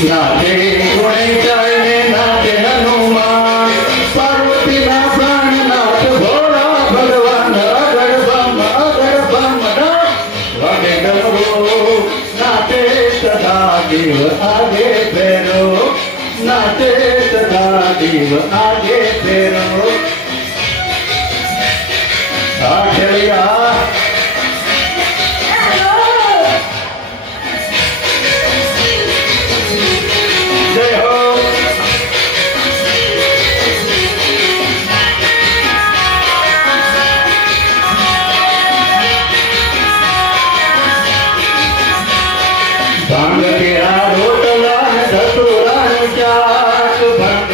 नाचे गुणेशाने नाचे हनुमान पार्वतीना प्राणनाथ भोळा भगवान अगड़ बम वागे डमरू नाचे सदा देव आगे फेरो नाचे सदा देव आगे फेरो आखिया जय हो भांग केरा रोटला धतुरा चाट भांग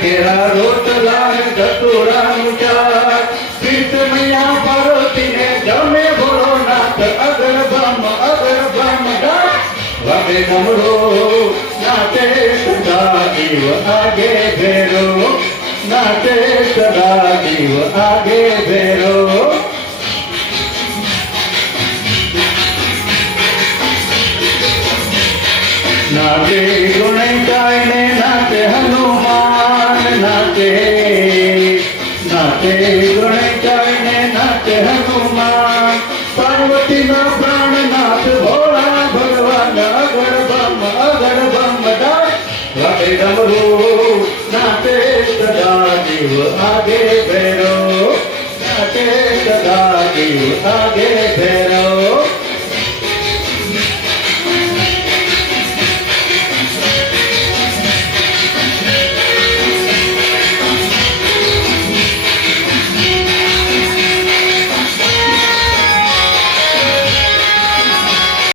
केरा रोटला धतुरा चाट पीठ मैया पार्वती ने जमे भोलो नाथ अगर बम वागे डमरू नाचे सदा देव आगे फेरो नाचे सदा देव आगे फेरो नाचे गुणेशाने नाचे हनुमान नाचे गुणेशाने नाचे हनुमान पार्वतीना प्राणनाथ भोळा भगवान अगड़ बम वागे डमरू नाचे सदा देव आगे फेरो नाचे सदा देव आगे